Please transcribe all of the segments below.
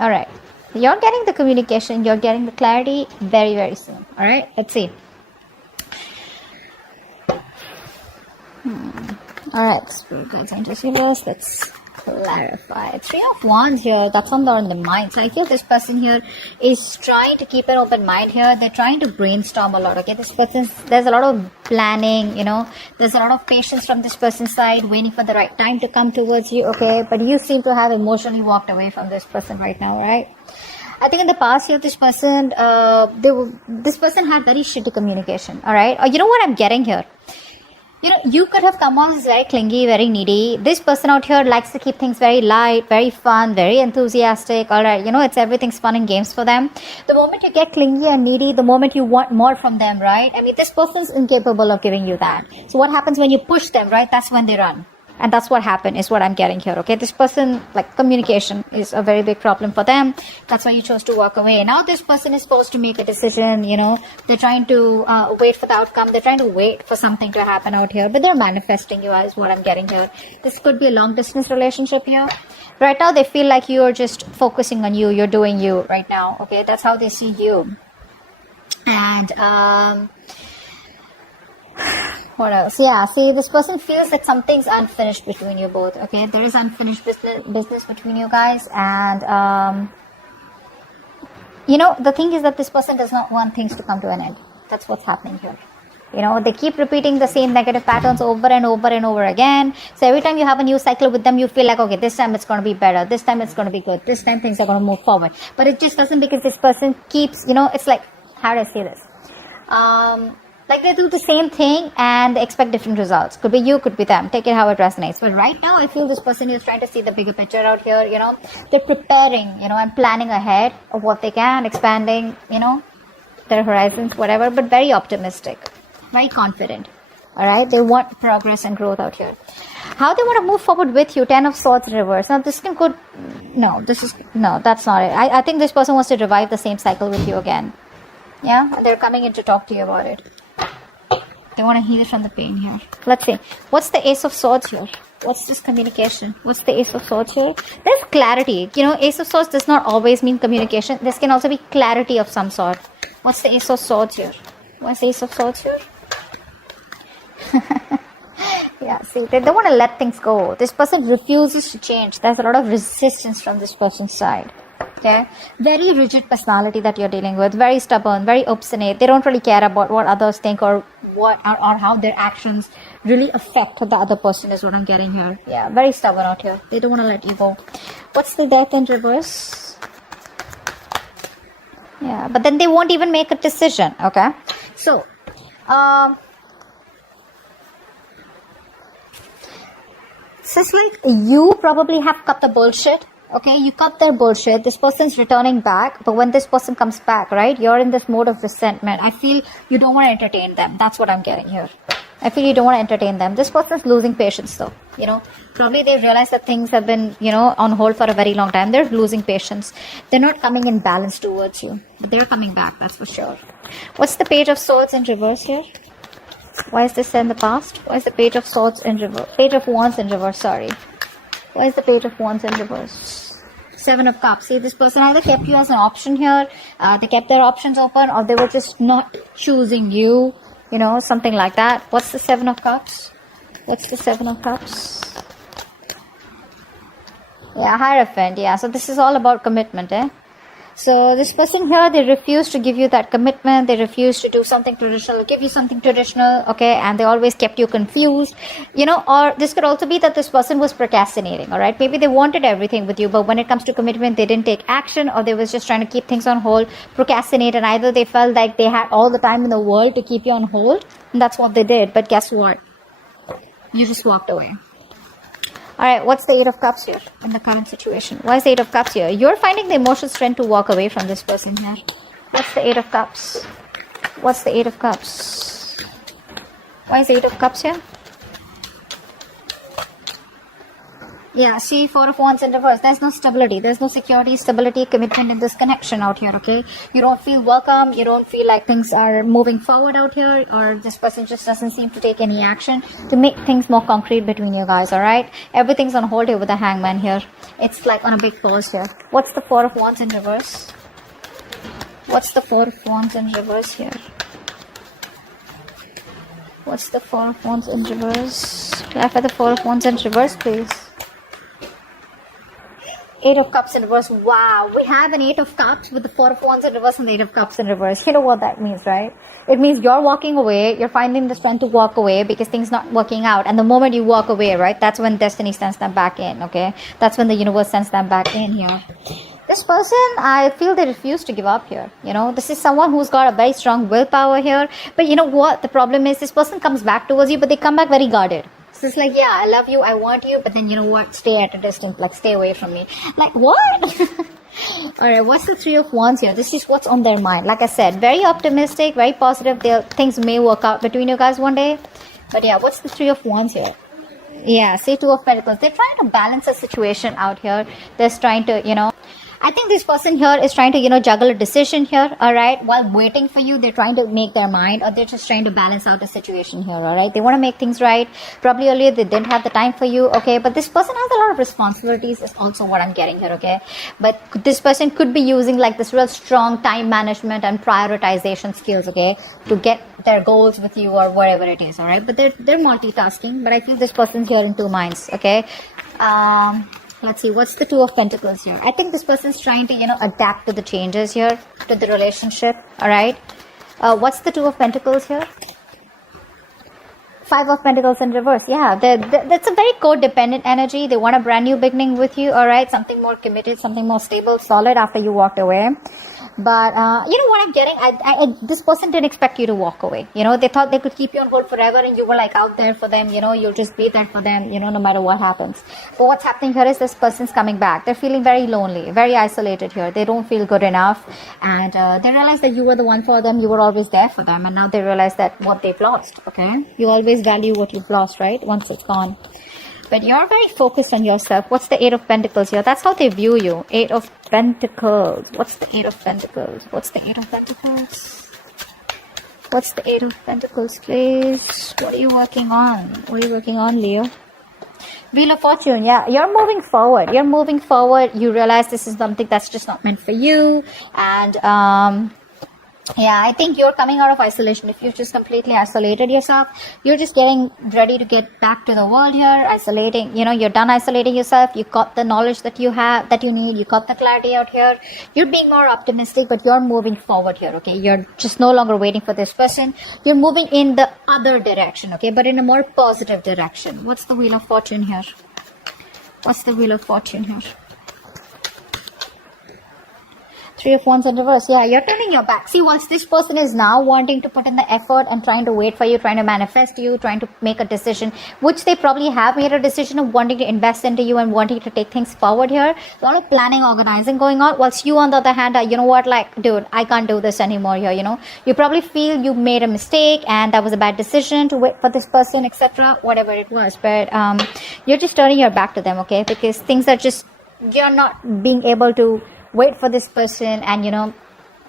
All right. You're getting the communication. You're getting the clarity very, very soon. All right. Let's see. All right. Spirit guides and receivers. Let's clarify. Three of Wands here. That's on the mind. So I feel this person here is trying to keep an open mind here. They're trying to brainstorm a lot. Okay. This person, there's a lot of planning, there's a lot of patience from this person's side, waiting for the right time to come towards you. Okay. But you seem to have emotionally walked away from this person right now, right? I think in the past year, this person, this person had very shitty communication. All right. Or you know what I'm getting here? You could have come on as very clingy, very needy. This person out here likes to keep things very light, very fun, very enthusiastic. All right, it's everything's fun and games for them. The moment you get clingy and needy, the moment you want more from them, right? I mean, this person's incapable of giving you that. So what happens when you push them, right? That's when they run. And that's what happened, is what I'm getting here, okay? This person, communication is a very big problem for them. That's why you chose to walk away. Now this person is supposed to make a decision, They're trying to wait for the outcome. They're trying to wait for something to happen out here. But they're manifesting you, is what I'm getting here. This could be a long-distance relationship here. Right now, they feel like you're just focusing on you. You're doing you right now, okay? That's how they see you. And, what else? Yeah, see, this person feels that something's unfinished between you both, okay? There is unfinished business between you guys. And, the thing is that this person does not want things to come to an end. That's what's happening here. They keep repeating the same negative patterns over and over and over again. So every time you have a new cycle with them, you feel like, okay, this time it's going to be better. This time it's going to be good. This time things are going to move forward. But it just doesn't, because this person keeps, it's like, how do I say this? Like they do the same thing and they expect different results. Could be you, could be them. Take it how it resonates. But right now, I feel this person is trying to see the bigger picture out here. They're preparing, and planning ahead of what they can, expanding, their horizons, whatever, but very optimistic, very confident. All right. They want progress and growth out here. How they want to move forward with you, 10 of Swords in reverse. Now, this can go, no, that's not it. I think this person wants to revive the same cycle with you again. Yeah. They're coming in to talk to you about it. They want to heal from the pain here. Let's see. What's the Ace of Swords here? What's this communication? What's the Ace of Swords here? There's clarity. Ace of Swords does not always mean communication. This can also be clarity of some sort. What's the Ace of Swords here? What's the Ace of Swords here? Yeah, see, they don't want to let things go. This person refuses to change. There's a lot of resistance from this person's side. Okay, very rigid personality that you're dealing with, very stubborn, very obstinate. They don't really care about what others think or how their actions really affect the other person, is what I'm getting here. Yeah, very stubborn out here. They don't want to let you go. What's the Death in reverse? Yeah, but then they won't even make a decision. Okay, so it's like you probably have cut the bullshit. Okay, you cut their bullshit. This person's returning back. But when this person comes back, right, you're in this mode of resentment. I feel you don't want to entertain them. That's what I'm getting here. I feel you don't want to entertain them. This person's losing patience though. Probably they realize that things have been, on hold for a very long time. They're losing patience. They're not coming in balance towards you. But they're coming back, that's for sure. What's the Page of Swords in reverse here? Why is this in the past? Why is the Page of Swords in reverse? Page of Wands in reverse, sorry. Why is the Page of Wands in reverse? Seven of Cups. See, this person either kept you as an option here, they kept their options open, or they were just not choosing you, something like that. What's the Seven of Cups? What's the Seven of Cups? Yeah, Hierophant. Yeah, so this is all about commitment, eh? So this person here, they refuse to give you that commitment. They refuse to do something traditional, give you something traditional, okay? And they always kept you confused, or this could also be that this person was procrastinating, all right? Maybe they wanted everything with you, but when it comes to commitment, they didn't take action, or they was just trying to keep things on hold, procrastinate, and either they felt like they had all the time in the world to keep you on hold, and that's what they did. But guess what? You just walked away. Alright, what's the Eight of Cups here in the current situation? Why is the Eight of Cups here? You're finding the emotional strength to walk away from this person here. What's the Eight of Cups? What's the Eight of Cups? Why is the Eight of Cups here? Yeah, see, Four of Wands in reverse. There's no stability. There's no security, stability, commitment in this connection out here, okay? You don't feel welcome. You don't feel like things are moving forward out here, or this person just doesn't seem to take any action to make things more concrete between you guys, alright? Everything's on hold here with the Hangman here. It's like on a big pause here. What's the Four of Wands in reverse? What's the Four of Wands in reverse here? What's the Four of Wands in reverse? Clarify the Four of Wands in reverse, please. Eight of Cups in reverse. Wow, we have an Eight of Cups with the Four of Wands in reverse and the Eight of Cups in reverse. You know what that means, right? It means you're walking away, you're finding the strength to walk away because things not working out. And the moment you walk away, right, that's when destiny sends them back in, okay? That's when the universe sends them back in here. This person, I feel they refuse to give up here. You know, this is someone who's got a very strong willpower here. But you know what? The problem is this person comes back towards you, but they come back very guarded. So it's like, yeah, I love you, I want you, but then you know what? Stay at a distance, like stay away from me. Like, what? Alright, what's the Three of Wands here? This is what's on their mind. Like I said, very optimistic, very positive. Things may work out between you guys one day. But yeah, what's the Three of Wands here? Yeah, say Two of Pentacles. They're trying to balance a situation out here. They're trying to, you know, I think this person here is trying to, you know, juggle a decision here, all right? While waiting for you, they're trying to make their mind, or they're just trying to balance out the situation here, all right? They want to make things right. Probably earlier they didn't have the time for you, okay? But this person has a lot of responsibilities is also what I'm getting here, okay? But this person could be using like this real strong time management and prioritization skills, okay? To get their goals with you or whatever it is, all right? But they're multitasking, but I feel this person's here in two minds, okay? Let's see, what's the Two of Pentacles here? I think this person's trying to, you know, adapt to the changes here, to the relationship, alright? What's the Two of Pentacles here? Five of Pentacles in reverse. Yeah, that's a very codependent energy. They want a brand new beginning with you, alright? Something more committed, something more stable, solid after you walked away. But, you know what I'm getting? This person didn't expect you to walk away. You know, they thought they could keep you on hold forever and you were like out there for them. You know, you'll just be there for them, you know, no matter what happens. But what's happening here is this person's coming back. They're feeling very lonely, very isolated here. They don't feel good enough. And they realize that you were the one for them. You were always there for them. And now they realize that what they've lost, okay? You always value what you've lost, right? Once it's gone. But you're very focused on yourself. What's the Eight of Pentacles here? That's how they view you. Eight of Pentacles. What's the Eight of Pentacles? What's the Eight of Pentacles? What's the Eight of Pentacles, please? What are you working on? What are you working on, Leo? Wheel of Fortune. Yeah, you're moving forward. You're moving forward. You realize this is something that's just not meant for you. And, yeah, I think you're coming out of isolation. If you've just completely isolated yourself, you're just getting ready to get back to the world here, isolating, you know, you're done isolating yourself. You got the knowledge that you have, that you need. You got the clarity out here. You're being more optimistic, but you're moving forward here, okay? You're just no longer waiting for this person. You're moving in the other direction, okay? But in a more positive direction. What's the Wheel of Fortune here? What's the Wheel of Fortune here? Three of Wands in reverse. Yeah, you're turning your back. See, once this person is now wanting to put in the effort and trying to wait for you, trying to manifest you, trying to make a decision, which they probably have made a decision of wanting to invest into you and wanting to take things forward here. A lot of planning, organizing going on. Whilst you, on the other hand, are, you know what, like, dude, I can't do this anymore here, you know. You probably feel you made a mistake and that was a bad decision to wait for this person, etc. Whatever it was. But you're just turning your back to them, okay? Because things are just, you're not being able to wait for this person and, you know,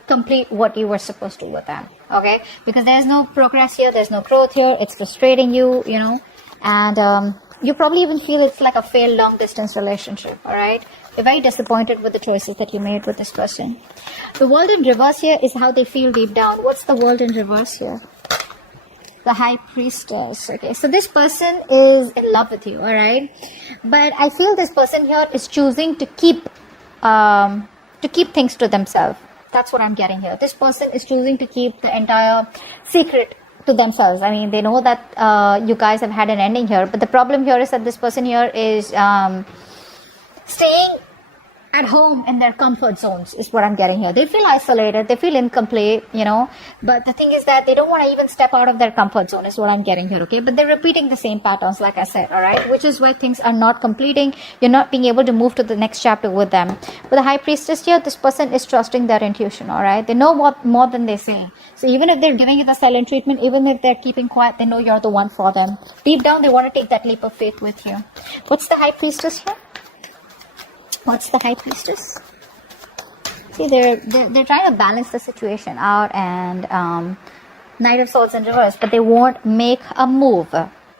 complete what you were supposed to with them, okay? Because there's no progress here, there's no growth here, it's frustrating you, you know, and you probably even feel it's like a failed long distance relationship, all right? You're very disappointed with the choices that you made with this person. The World in reverse here is how they feel deep down. What's the World in reverse here? The High Priestess. Okay, so this person is in love with you, all right? But I feel this person here is choosing to keep things to themselves. That's what I'm getting here. This person is choosing to keep the entire secret to themselves. I mean, they know that you guys have had an ending here, but the problem here is that this person here is staying at home in their comfort zones is what I'm getting here. They feel isolated, they feel incomplete, you know, but the thing is that they don't want to even step out of their comfort zone is what I'm getting here, okay? But they're repeating the same patterns, like I said, all right? Which is why things are not completing. You're not being able to move to the next chapter with them. With the High Priestess here, this person is trusting their intuition, all right? They know what more than they say. So even if they're giving you the silent treatment, even if they're keeping quiet, they know you're the one for them. Deep down, they want to take that leap of faith with you. What's the High Priestess here? What's the High Priestess? See, they're trying to balance the situation out, and Knight of Swords in reverse, but they won't make a move.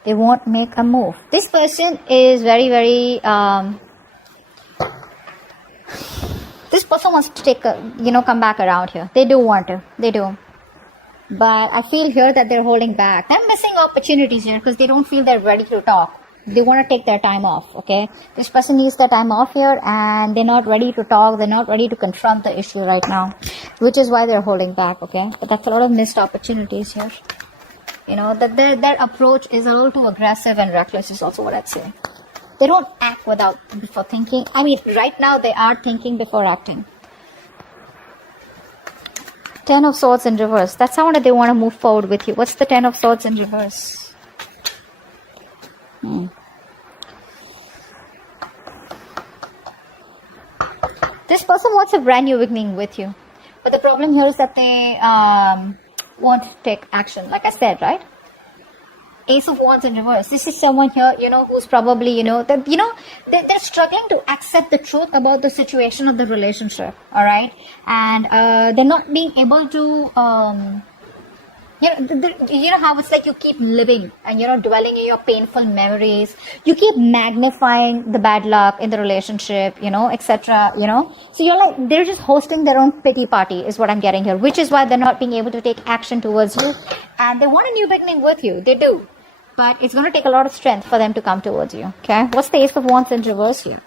They won't make a move. This person is very, very... this person wants to take come back around here. They do want to. They do. But I feel here that they're holding back. They're missing opportunities here because they don't feel they're ready to talk. They want to take their time off, okay? This person needs their time off here, and they're not ready to talk. They're not ready to confront the issue right now, which is why they're holding back, okay? But that's a lot of missed opportunities here. You know, that their approach is a little too aggressive and reckless is also what I'd say. They don't act before thinking. I mean, right now they are thinking before acting. Ten of Swords in reverse. That's how they want to move forward with you. What's the Ten of Swords in reverse? This person wants a brand new beginning with you. But the problem here is that they won't take action. Like I said, right? Ace of Wands in reverse. This is someone here, who's probably, they're struggling to accept the truth about the situation of the relationship, all right? And they're not being able to, how it's like you keep living and, dwelling in your painful memories. You keep magnifying the bad luck in the relationship, etc., So you're like, they're just hosting their own pity party is what I'm getting here, which is why they're not being able to take action towards you. And they want a new beginning with you. They do. But it's going to take a lot of strength for them to come towards you, okay? What's the Ace of Wands in reverse here?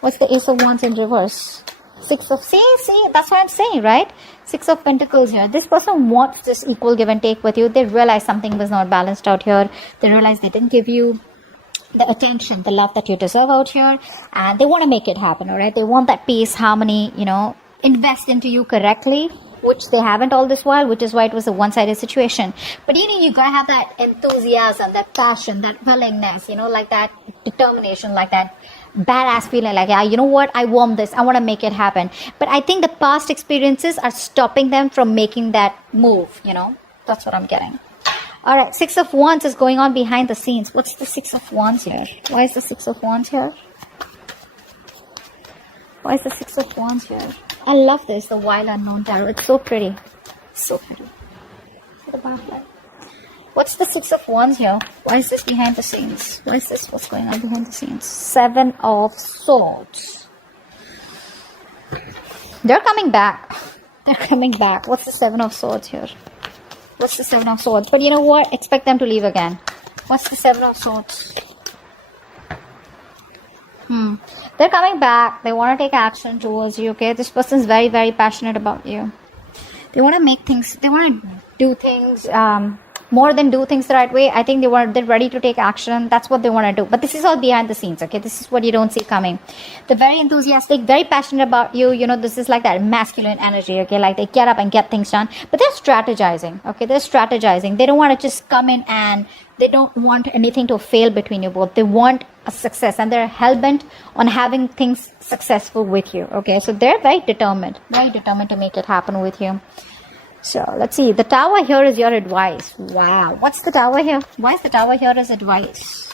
What's the Ace of Wands in reverse? See, that's what I'm saying, right? Six of Pentacles here. This person wants this equal give and take with you. They realize something was not balanced out here. They realize they didn't give you the attention, the love that you deserve out here. And they want to make it happen, all right? They want that peace, harmony, invest into you correctly, which they haven't all this while, which is why it was a one-sided situation. But you gotta have that enthusiasm, that passion, that willingness, like that determination, like that badass feeling, like, yeah, you know what, I want this, I want to make it happen. But I think the past experiences are stopping them from making that move, that's what I'm getting. All right, Six of Wands is going on behind the scenes. What's the Six of Wands here? Why is the Six of Wands here? Why is the Six of Wands here? I love this, the Wild Unknown Tarot. It's so pretty. So pretty. See the backlight. What's the Six of Wands here? Why is this behind the scenes? Why is this what's going on behind the scenes? Seven of Swords. They're coming back. They're coming back. What's the Seven of Swords here? What's the Seven of Swords? But you know what? Expect them to leave again. What's the Seven of Swords? They're coming back. They want to take action towards you, okay? This person's very, very passionate about you. They want to make things, they want to do things, more than do things the right way. I think they're ready to take action. That's what they want to do. But this is all behind the scenes, okay? This is what you don't see coming. They're very enthusiastic, very passionate about you. This is like that masculine energy, okay? Like they get up and get things done. But they're strategizing, okay? They're strategizing. They don't want to just come in and they don't want anything to fail between you both. They want a success and they're hell-bent on having things successful with you, okay? So they're very determined to make it happen with you. So let's see. The Tower here is your advice. Wow. What's the Tower here? Why is the Tower here as advice?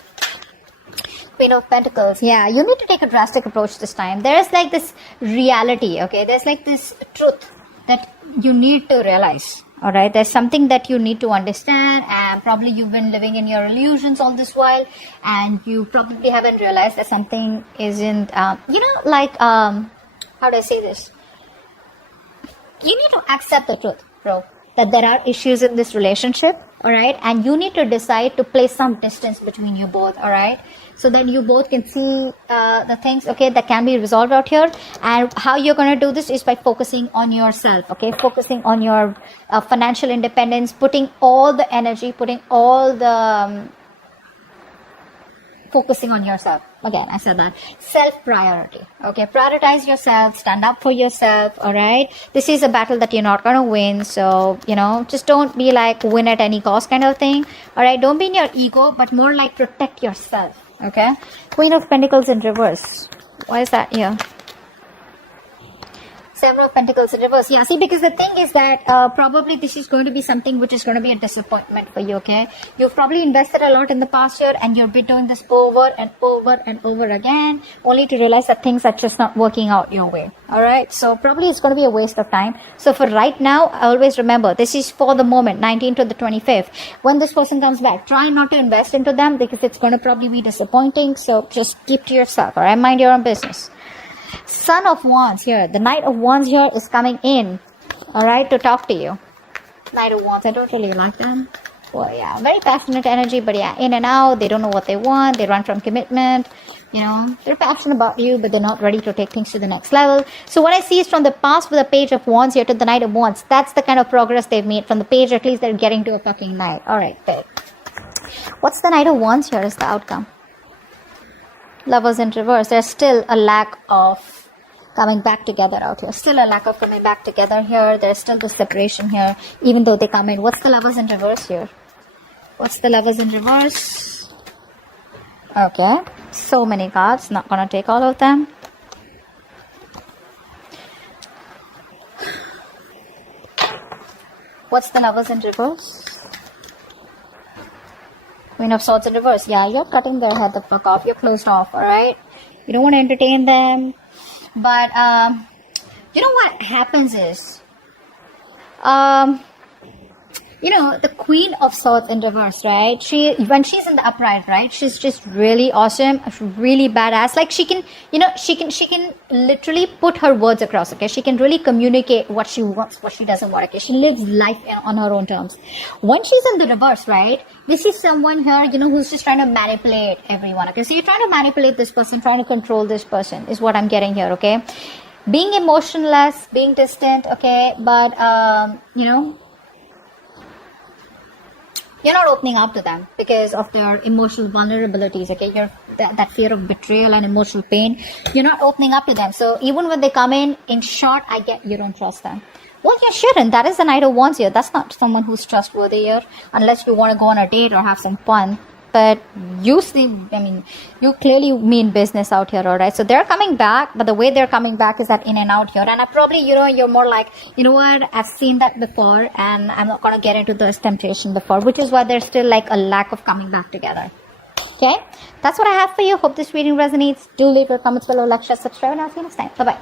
Queen of Pentacles. Yeah, you need to take a drastic approach this time. There's like this reality, okay? There's like this truth that you need to realize. All right, there's something that you need to understand, and probably you've been living in your illusions all this while, and you probably haven't realized that something isn't, how do I say this? You need to accept the truth, bro, that there are issues in this relationship, all right, and you need to decide to place some distance between you both, all right, so that you both can see the things, okay, that can be resolved out here. And how you're going to do this is by focusing on yourself, okay, focusing on your financial independence, putting all the energy, focusing on yourself. Again, I said that. Self-priority. Okay, prioritize yourself, stand up for yourself, all right? This is a battle that you're not going to win, so, just don't be like win at any cost kind of thing, all right? Don't be in your ego, but more like protect yourself, okay? Queen of Pentacles in reverse. Why is that here? Seven of Pentacles in reverse. Yeah, see, because the thing is that probably this is going to be something which is going to be a disappointment for you, okay? You've probably invested a lot in the past year and you've been doing this over and over and over again, only to realize that things are just not working out your way, alright? So probably it's going to be a waste of time. So for right now, always remember, this is for the moment, 19th to the 25th. When this person comes back, try not to invest into them because it's going to probably be disappointing. So just keep to yourself, alright? Mind your own business. Son of Wands here. The Knight of Wands here is coming in, alright, to talk to you. Knight of Wands, I don't really like them. Well, yeah, very passionate energy, but yeah, in and out. They don't know what they want. They run from commitment. You know, they're passionate about you, but they're not ready to take things to the next level. So what I see is from the past with the Page of Wands here to the Knight of Wands. That's the kind of progress they've made. From the page, at least they're getting to a fucking Knight. Alright, babe. What's the Knight of Wands here is the outcome? Lovers in reverse. There's still a lack of coming back together out here. Still a lack of coming back together here. There's still the separation here, even though they come in. What's the Lovers in reverse here? What's the Lovers in reverse? Okay. So many cards. Not gonna take all of them. What's the Lovers in reverse? Queen of Swords in reverse. Yeah, you're cutting their head the fuck off. You're closed off, alright? You don't want to entertain them. But, you know what happens is, you know, the Queen of Swords in reverse, right? When she's in the upright, right? She's just really awesome, really badass. Like she can, you know, she can literally put her words across, okay? She can really communicate what she wants, what she doesn't want, okay? She lives life on her own terms. When she's in the reverse, right? This is someone here, you know, who's just trying to manipulate everyone, okay? So you're trying to manipulate this person, trying to control this person is what I'm getting here, okay? Being emotionless, being distant, okay? But, you know, you're not opening up to them because of their emotional vulnerabilities, okay? That fear of betrayal and emotional pain. You're not opening up to them. So even when they come in short, I get you don't trust them. Well, you shouldn't. That is the Knight of Wands here. That's not someone who's trustworthy here, unless you want to go on a date or have some fun. But you clearly mean business out here, alright? So they're coming back, but the way they're coming back is that in and out here. And I probably, you know, you're more like, you know what, I've seen that before and I'm not going to get into this temptation before, which is why there's still like a lack of coming back together. Okay? That's what I have for you. Hope this reading resonates. Do leave your comments below, like, share, subscribe, and I'll see you next time. Bye-bye.